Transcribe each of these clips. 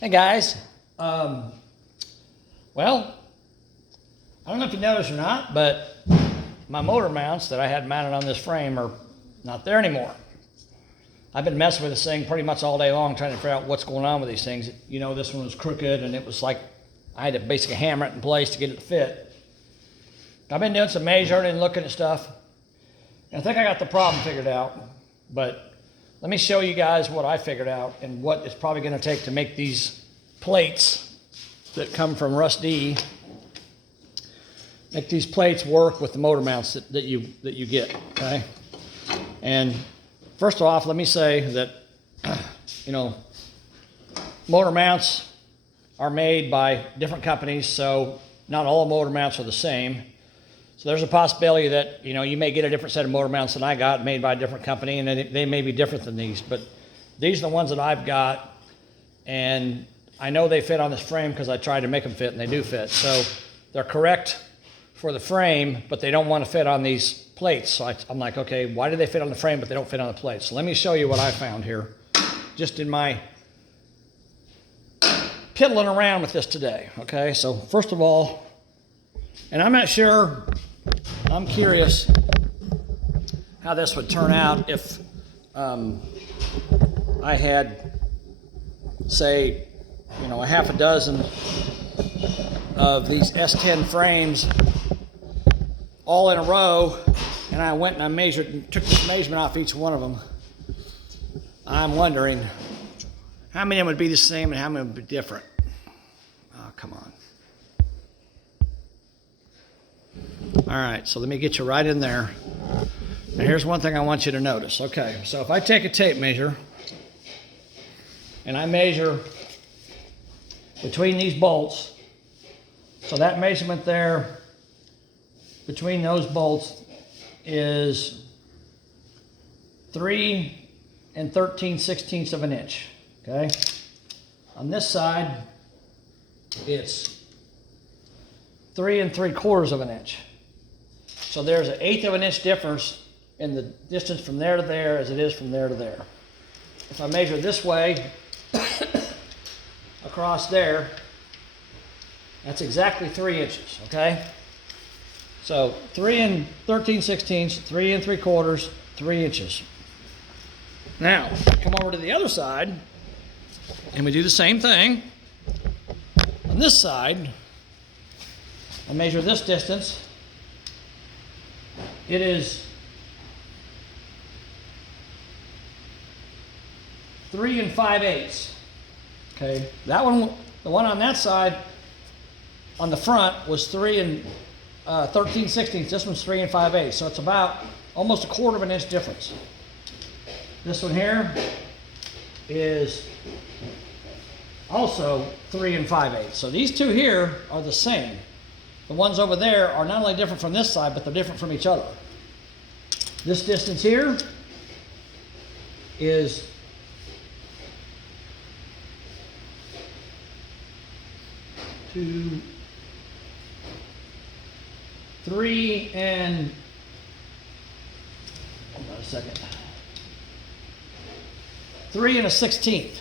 Hey guys, well, I don't know if you noticed or not, but my motor mounts that I had mounted on this frame are not there anymore. I've been messing with this thing pretty much all day long trying to figure out what's going on with these things. You know, this one was crooked and it was like I had to basically hammer it in place to get it to fit. I've been doing some measuring and looking at stuff, and I think I got the problem figured out, but let me show you guys what I figured out and what it's probably going to take to make these plates that come from Russ D, make these plates work with the motor mounts that you get, okay? And first off, let me say that, you know, motor mounts are made by different companies, so not all motor mounts are the same. So there's a possibility that, you know, you may get a different set of motor mounts than I got, made by a different company, and they may be different than these. But these are the ones that I've got, and I know they fit on this frame because I tried to make them fit, and they do fit. So they're correct for the frame, but they don't want to fit on these plates. So I'm like, okay, why do they fit on the frame, but they don't fit on the plates? So let me show you what I found here, just in my piddling around with this today, okay? So first of all, and I'm not sure, I'm curious how this would turn out if I had, say, you know, a half a dozen of these S10 frames all in a row, and I went and I measured and took this measurement off each one of them. I'm wondering how many of them would be the same and how many would be different. Oh, come on. All right, so let me get you right in there. Now here's one thing I want you to notice. Okay, so if I take a tape measure and I measure between these bolts, so that measurement there between those bolts is 3 13/16 of an inch, okay? On this side, it's 3 3/4 of an inch. So there's an 1/8 of an inch difference in the distance from there to there as it is from there to there. If I measure this way across there, that's exactly 3 inches, okay? So 3 13/16, 3 3/4, 3 inches. Now, come over to the other side, and we do the same thing. On this side, I measure this distance. It is 3 5/8. Okay, that one, the one on that side, on the front was 3 13/16. This one's 3 5/8. So it's about almost 1/4 of an inch difference. This one here is also 3 5/8. So these two here are the same. The ones over there are not only different from this side, but they're different from each other. This distance here is 2, 3 and, hold on a second, 3 1/16.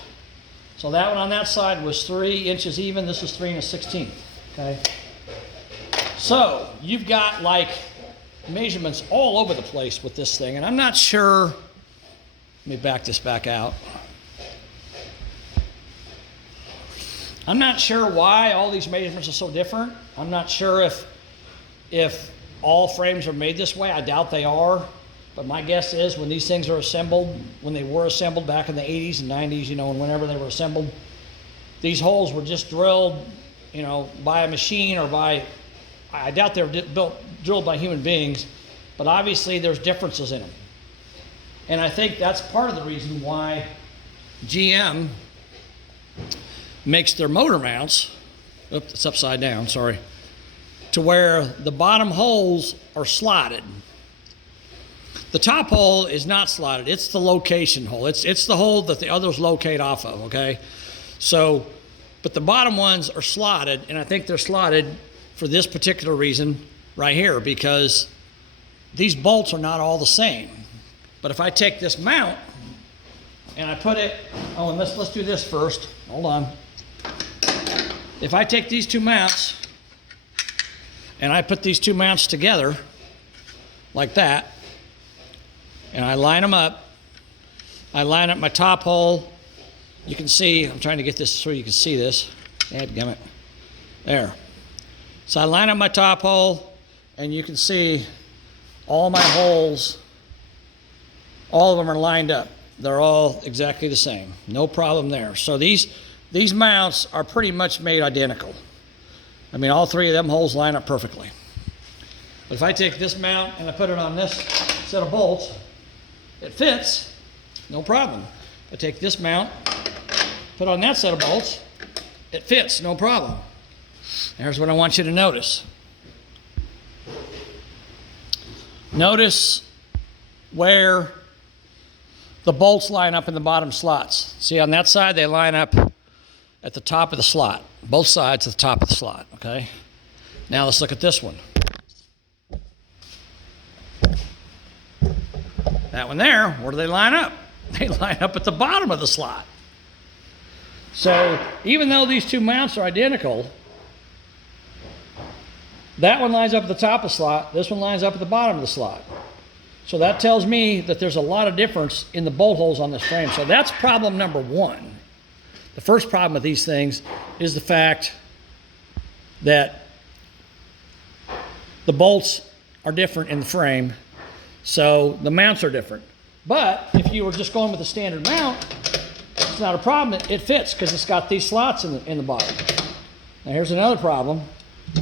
So that one on that side was 3 inches even. This is 3 1/16. Okay. So you've got like measurements all over the place with this thing, and I'm not sure. Let me back this back out. I'm not sure why all these measurements are so different. I'm not sure if all frames are made this way. I doubt they are, but my guess is when these things are assembled, when they were assembled back in the 80s and 90s, you know, and whenever they were assembled, these holes were just drilled, you know, by a machine or by, I doubt they were drilled by human beings, but obviously there's differences in them. And I think that's part of the reason why GM makes their motor mounts, oops, it's upside down, sorry, to where the bottom holes are slotted. The top hole is not slotted, it's the location hole. It's the hole that the others locate off of, okay? So, but the bottom ones are slotted, and I think they're slotted for this particular reason right here, because these bolts are not all the same. But if I take this mount and I put it, oh, and let's do this first. Hold on. if I take these two mounts and I put these two mounts together like that, and I line them up, I line up my top hole. You can see, I'm trying to get this so you can see this. Dadgummit. There. So I line up my top hole, and you can see all my holes, all of them are lined up. They're all exactly the same. No problem there. So these mounts are pretty much made identical. I mean, all three of them holes line up perfectly. But if I take this mount and I put it on this set of bolts, it fits, no problem. If I take this mount, put on that set of bolts, it fits, no problem. Here's what I want you to notice. Notice where the bolts line up in the bottom slots. See, on that side, they line up at the top of the slot. Both sides at the top of the slot, okay? Now let's look at this one. That one there, where do they line up? They line up at the bottom of the slot. So even though these two mounts are identical, that one lines up at the top of the slot, this one lines up at the bottom of the slot. So that tells me that there's a lot of difference in the bolt holes on this frame. So that's problem number one. The first problem with these things is the fact that the bolts are different in the frame, so the mounts are different. But if you were just going with a standard mount, it's not a problem. It fits because it's got these slots in the bottom. Now here's another problem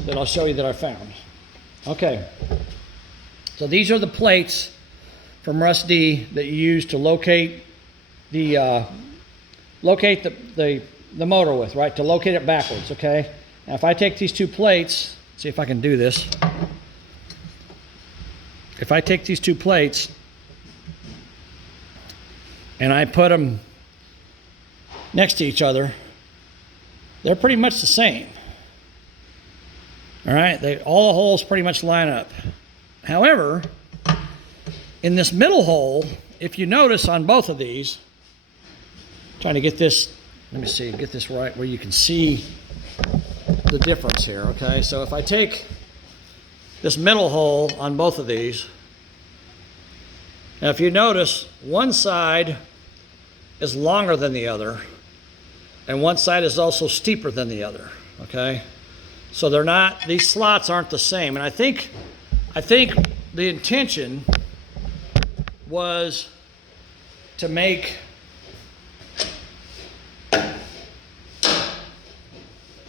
that I'll show you that I found. Okay, so these are the plates from Russ D that you use to locate the motor with, right? To locate it backwards, okay? Now if I take these two plates, see if I can do this. If I take these two plates and I put them next to each other, they're pretty much the same. All right, all the holes pretty much line up. However, in this middle hole, if you notice on both of these, trying to get this, let me see, get this right where you can see the difference here, okay? So if I take this middle hole on both of these, now if you notice, one side is longer than the other, and one side is also steeper than the other, okay? So they're not, these slots aren't the same. And I think the intention was to make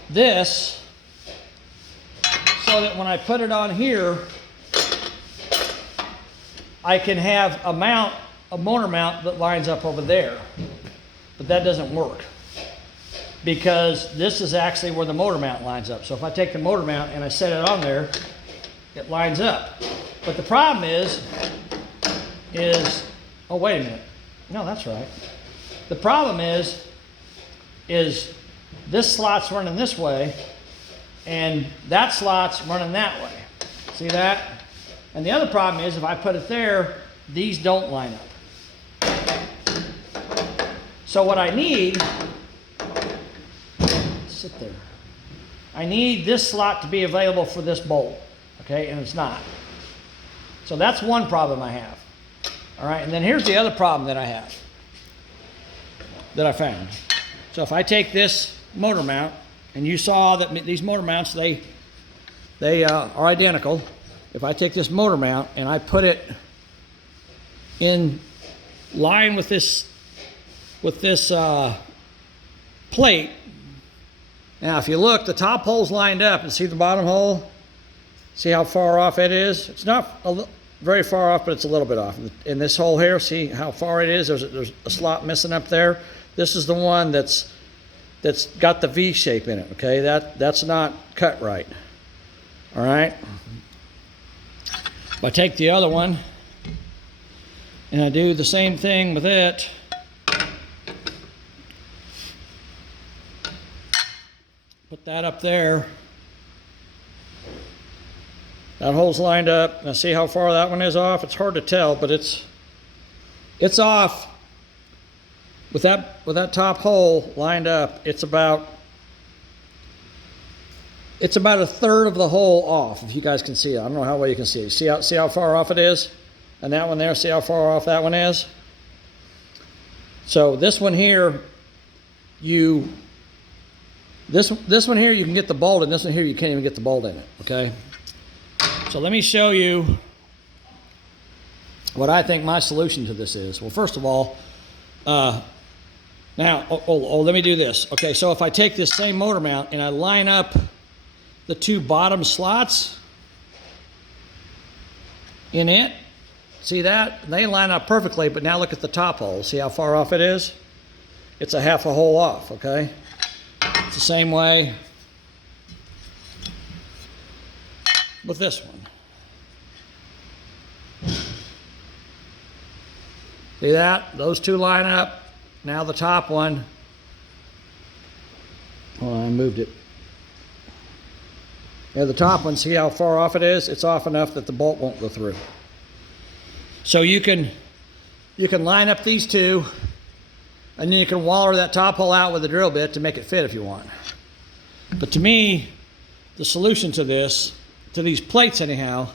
this so that when I put it on here, I can have a motor mount that lines up over there. But that doesn't work, because this is actually where the motor mount lines up. So if I take the motor mount and I set it on there, it lines up. But the problem is, oh, wait a minute. No, that's right. The problem is this slot's running this way, and that slot's running that way. See that? And the other problem is, if I put it there, these don't line up. So what I need, sit there. I need this slot to be available for this bolt, okay, and it's not. So that's one problem I have. All right, and then here's the other problem that I have, that I found. So if I take this motor mount, and you saw that these motor mounts, they are identical. If I take this motor mount and I put it in line with this plate. Now, if you look, the top hole's lined up, and see the bottom hole? See how far off it is? It's not very far off, but it's a little bit off. In this hole here, see how far it is? There's a slot missing up there. This is the one that's got the V shape in it, okay? That's not cut right, all right? If I take the other one and I do the same thing with it, put that up there, that hole's lined up. Now see how far that one is off? It's hard to tell, but it's off. With that top hole lined up, it's about it's about a third of the hole off, if you guys can see it. I don't know how well you can see it. See how far off it is? And that one there, see how far off that one is? So this one here, this one here you can get the bolt in, this one here you can't even get the bolt in it, okay? So let me show you what I think my solution to this is. Well, first of all, let me do this. Okay, so if I take this same motor mount and I line up the two bottom slots in it, see that? They line up perfectly, but now look at the top hole. See how far off it is? It's a half a hole off, okay? It's the same way with this one. See that? Those two line up. Now the top one, oh, I moved it. Yeah, the top one, see how far off it is? It's off enough that the bolt won't go through. So you can line up these two, and then you can waller that top hole out with a drill bit to make it fit if you want. But to me, the solution to this, to these plates anyhow,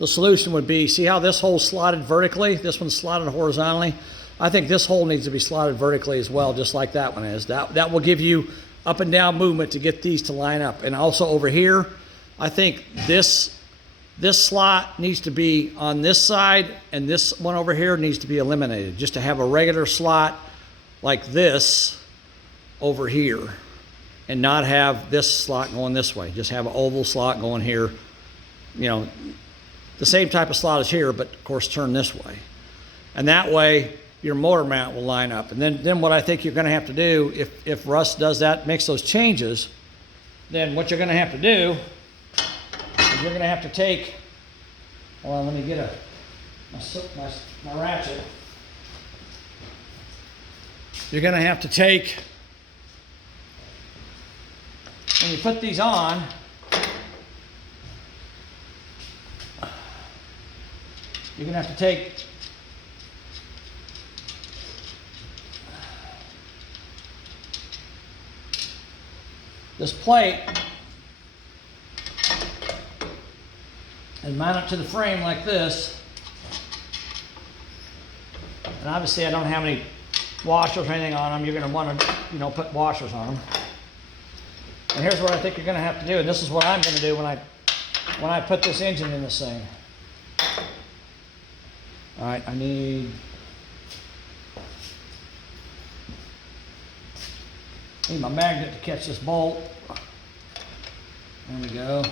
the solution would be, see how this hole's slotted vertically? This one's slotted horizontally. I think this hole needs to be slotted vertically as well, just like that one is. That will give you up and down movement to get these to line up. And also over here, I think this slot needs to be on this side, and this one over here needs to be eliminated, just to have a regular slot like this over here, and not have this slot going this way. Just have an oval slot going here, you know, the same type of slot as here, but of course turn this way. And that way your motor mount will line up. And then what I think you're gonna have to do, if Russ does that, makes those changes, then what you're gonna have to do is you're gonna have to take, well, let me get my ratchet. You're gonna have to take, when you put these on, you're gonna have to take this plate and mount it to the frame like this. And obviously I don't have any washers or anything on them. You're going to want to, put washers on them. And here's what I think you're going to have to do, and this is what I'm going to do when I put this engine in this thing. All right, I need my magnet to catch this bolt. There we go.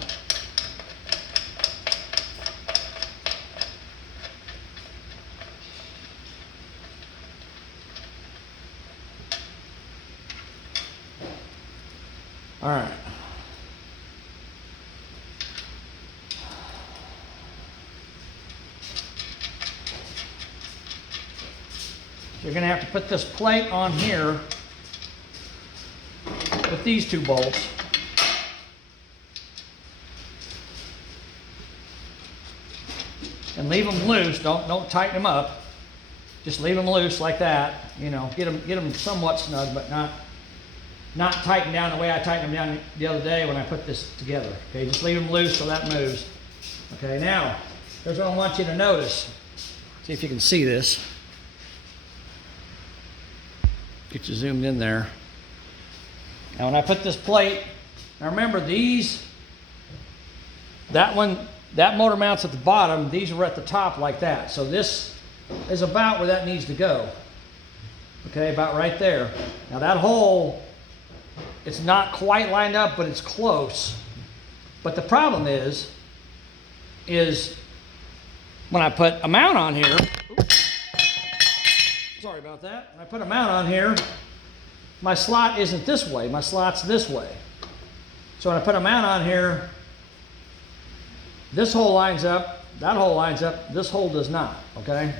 All right. You're going to have to put this plate on here with these two bolts. And leave them loose. Don't tighten them up. Just leave them loose like that. Get them somewhat snug, but not tighten down the way I tightened them down the other day when I put this together. Okay, just leave them loose so that moves. Okay, now here's what I want you to notice. See if you can see this. Get you zoomed in there. Now when I put this plate, now remember that motor mounts at the bottom, these are at the top like that. So this is about where that needs to go. Okay, about right there. Now that hole, it's not quite lined up, but it's close. But the problem is when I put a mount on here, sorry about that. When I put a mount on here, my slot isn't this way, my slot's this way. So when I put a mount on here, this hole lines up, that hole lines up, this hole does not, okay?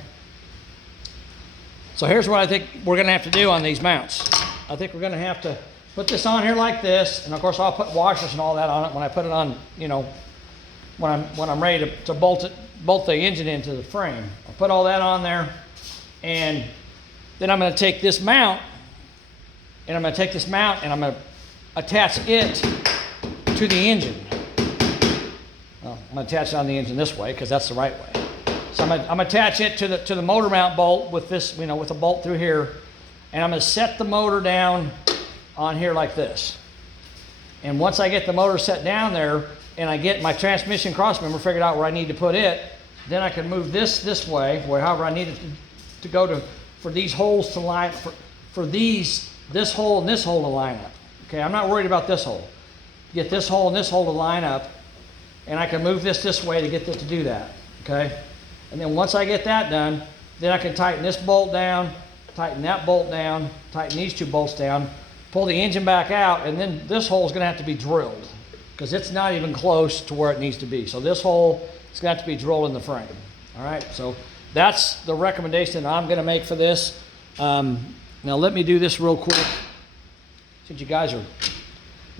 So here's what I think we're gonna have to do on these mounts. I think we're gonna have to put this on here like this, and of course I'll put washers and all that on it when I put it on, when I'm ready to bolt the engine into the frame. I'll put all that on there, and then I'm gonna take this mount, and I'm gonna attach it to to the engine. Well, I'm going to attach it on the engine this way because that's the right way. So I'm going to attach it to the motor mount bolt with this, with a bolt through here. And I'm going to set the motor down on here like this. And once I get the motor set down there and I get my transmission crossmember figured out where I need to put it, then I can move this way, however I need it to go for these holes to line, for this hole and this hole to line up. Okay, I'm not worried about this hole. Get this hole and this hole to line up, and I can move this way to get it to do that. Okay, and then once I get that done, then I can tighten this bolt down, tighten that bolt down, tighten these two bolts down, pull the engine back out, and then this hole is going to have to be drilled because it's not even close to where it needs to be. So this hole is going to have to be drilled in the frame. All right, so that's the recommendation that I'm going to make for this. Now let me do this real quick since you guys are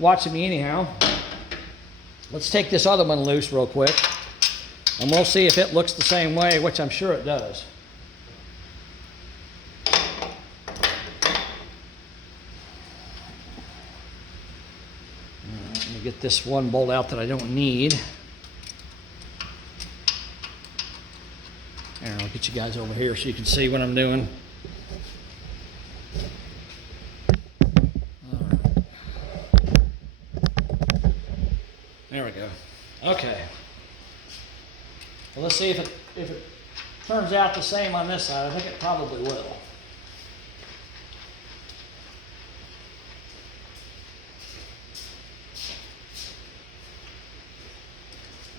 watching me anyhow. Let's take this other one loose real quick and we'll see if it looks the same way, which I'm sure it does. Let me get this one bolt out that I don't need. Here, I'll get you guys over here so you can see what I'm doing. All right. There we go. Okay. Well, let's see if it turns out the same on this side. I think it probably will.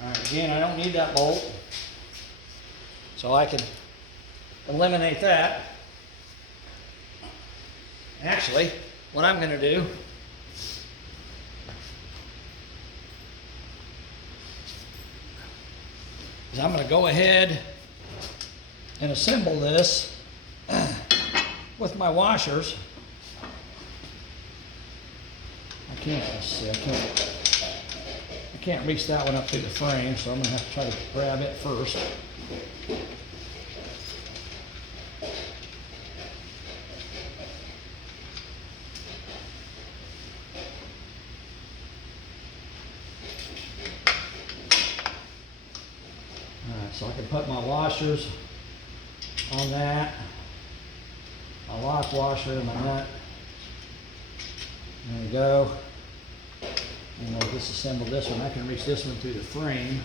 All right, again, I don't need that bolt. So I can eliminate that. Actually, what I'm going to do is I'm going to go ahead and assemble this with my washers. I can't reach that one up through the frame, so I'm going to have to try to grab it first. So I can put my washers on that, my lock washer and my nut. There we go. And we'll disassemble this one. I can reach this one through the frame.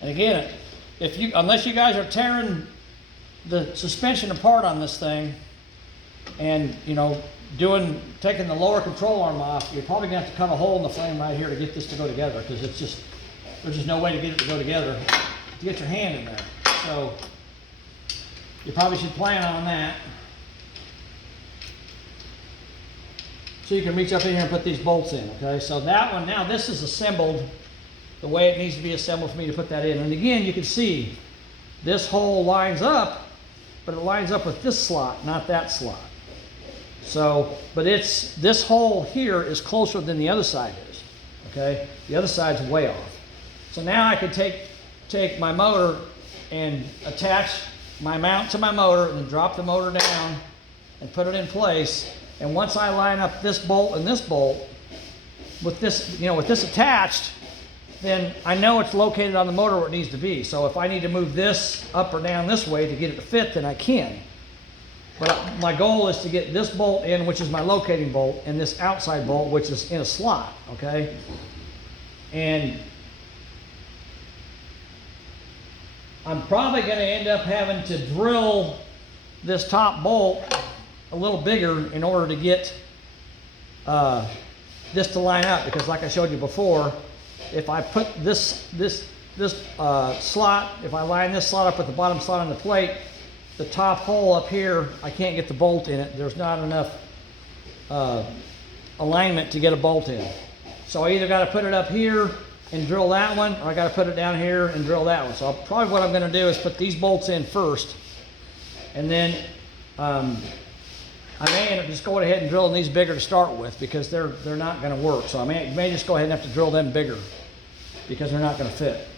And again, unless you guys are tearing the suspension apart on this thing and taking the lower control arm off, you're probably gonna have to cut a hole in the frame right here to get this to go together because there's just no way to get it to go together to get your hand in there. So you probably should plan on that. So you can reach up in here and put these bolts in, okay? So that one, now this is assembled the way it needs to be assembled for me to put that in. And again, you can see this hole lines up, but it lines up with this slot, not that slot. So, but this hole here is closer than the other side is, okay? The other side's way off. So now I can take my motor and attach my mount to my motor and then drop the motor down and put it in place. And once I line up this bolt and this bolt with this, with this attached, then I know it's located on the motor where it needs to be. So if I need to move this up or down this way to get it to fit, then I can. But my goal is to get this bolt in, which is my locating bolt, and this outside bolt, which is in a slot, okay? And I'm probably going to end up having to drill this top bolt a little bigger in order to get this to line up, because like I showed you before, if I put this slot, if I line this slot up with the bottom slot on the plate, the top hole up here, I can't get the bolt in it. There's not enough alignment to get a bolt in. So I either got to put it up here and drill that one, or I got to put it down here and drill that one. So probably what I'm going to do is put these bolts in first, and then I may end up just going ahead and drilling these bigger to start with, because they're not going to work. So I may just go ahead and have to drill them bigger because they're not going to fit.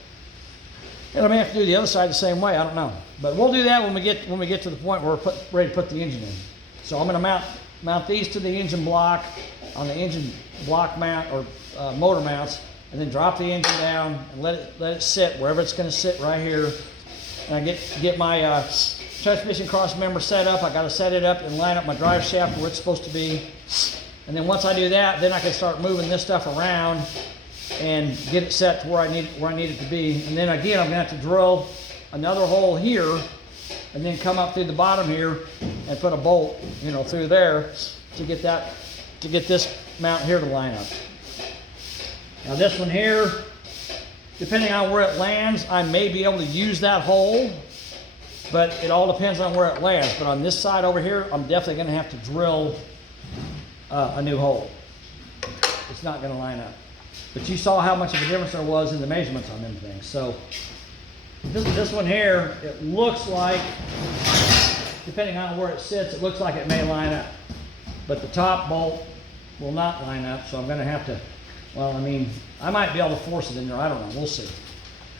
And I may have to do the other side the same way. I don't know, but we'll do that when we get to the point where we're ready to put the engine in. So I'm going to mount these to the engine block on the engine block mount or motor mounts, and then drop the engine down and let it sit wherever it's going to sit right here. And I get my transmission cross member set up. I got to set it up and line up my drive shaft where it's supposed to be. And then once I do that, then I can start moving this stuff around and get it set to where I need it to be. And then again, I'm going to have to drill another hole here and then come up through the bottom here and put a bolt, through there to get this mount here to line up. Now this one here, depending on where it lands, I may be able to use that hole, but it all depends on where it lands. But on this side over here, I'm definitely going to have to drill a new hole. It's not going to line up. But you saw how much of a difference there was in the measurements on them things. So this one here, it looks like, depending on where it sits, it looks like it may line up. But the top bolt will not line up, so I'm going to have to, I might be able to force it in there. I don't know. We'll see.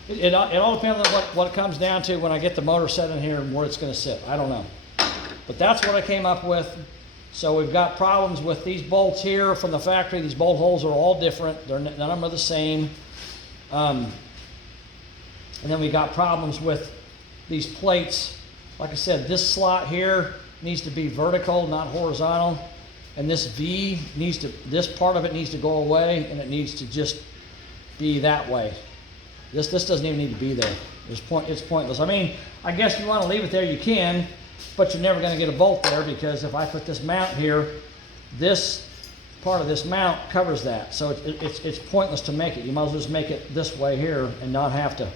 It all depends on what it comes down to when I get the motor set in here and where it's going to sit. I don't know. But that's what I came up with. So we've got problems with these bolts here from the factory. These bolt holes are all different. None of them are the same. And then we got problems with these plates. Like I said, this slot here needs to be vertical, not horizontal. And this V this part of it needs to go away, and it needs to just be that way. This doesn't even need to be there. It's pointless. I guess if you want to leave it there, you can, but you're never going to get a bolt there, because if I put this mount here, this part of this mount covers that. So it's pointless to make it. You might as well just make it this way here and not have to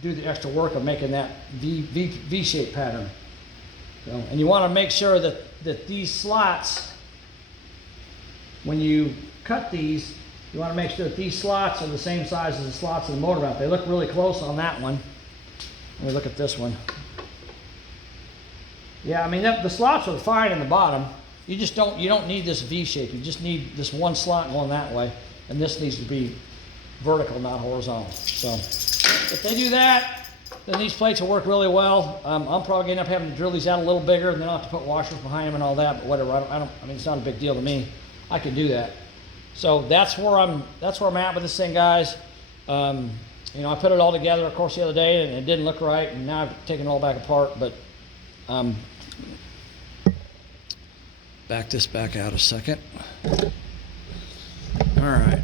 do the extra work of making that V-shaped pattern. And you want to make sure that these slots, when you cut these, you want to make sure that these slots are the same size as the slots in the motor mount. They look really close on that one. Let me look at this one. Yeah, the slots are fine in the bottom. You don't need this V shape. You just need this one slot going that way, and this needs to be vertical, not horizontal. So if they do that, then these plates will work really well. I'm probably going to end up having to drill these out a little bigger, and then I'll have to put washers behind them and all that. But whatever. It's not a big deal to me. I can do that. So that's where I'm at with this thing, guys. I put it all together, of course, the other day, and it didn't look right, and now I've taken it all back apart. But back this back out a second. All right.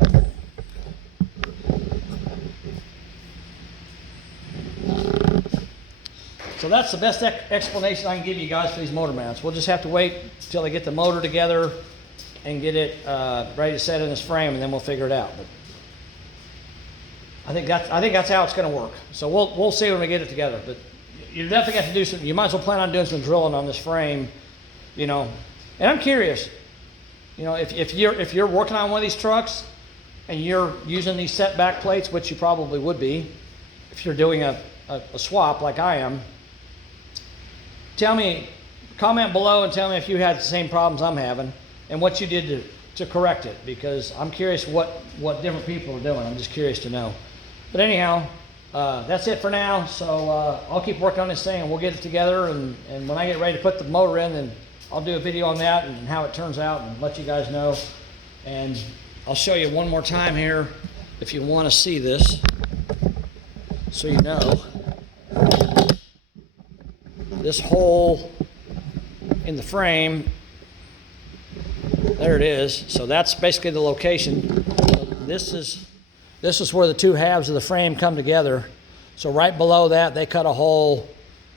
So that's the best explanation I can give you guys for these motor mounts. We'll just have to wait until they get the motor together and get it ready to set in this frame, and then we'll figure it out. But I think that's how it's going to work. So we'll see when we get it together. But you definitely got to do some. You might as well plan on doing some drilling on this frame, And I'm curious, if you're working on one of these trucks and you're using these setback plates, which you probably would be, if you're doing a swap like I am. Comment below and tell me if you had the same problems I'm having and what you did to correct it, because I'm curious what different people are doing. I'm just curious to know. But anyhow, that's it for now. So I'll keep working on this thing and we'll get it together. And when I get ready to put the motor in, then I'll do a video on that and how it turns out and let you guys know. And I'll show you one more time here if you want to see this, so you know. This hole in the frame, there it is. So that's basically the location. This is where the two halves of the frame come together. So right below that, they cut a hole.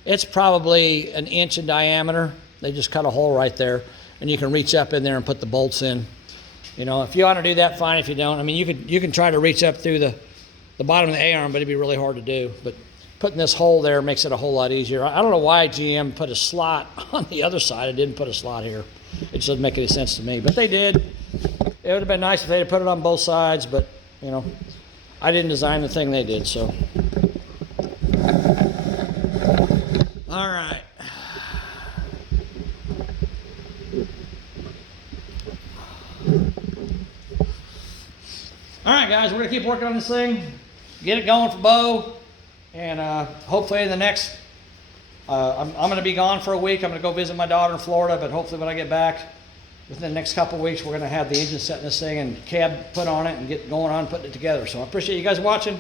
It's probably 1 inch in diameter. They just cut a hole right there, and you can reach up in there and put the bolts in. If you want to do that, fine. If you don't, you can try to reach up through the bottom of the A-arm, but it'd be really hard to do. But putting this hole there makes it a whole lot easier. I don't know why GM put a slot on the other side. It didn't put a slot here. It just doesn't make any sense to me. But they did. It would have been nice if they had put it on both sides, but I didn't design the thing, they did. So, all right. All right, guys, we're gonna keep working on this thing, get it going for Bo, and hopefully in the next I'm going to be gone for a week. I'm going to go visit my daughter in Florida, but hopefully when I get back within the next couple of weeks, we're going to have the engine set in this thing and cab put on it and get going on putting it together. So I appreciate you guys watching.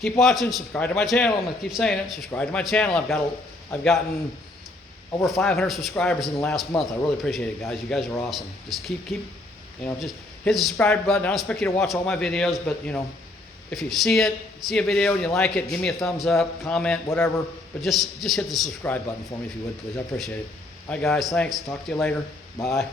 Keep watching. Subscribe to my channel. I'm going to keep saying it. Subscribe to my channel. I've gotten over 500 subscribers in the last month. I really appreciate it, guys. You guys are awesome. Just keep, just hit the subscribe button. I don't expect you to watch all my videos, but if you see a video and you like it, give me a thumbs up, comment, whatever. But just hit the subscribe button for me if you would, please. I appreciate it. All right, guys. Thanks. Talk to you later. Bye.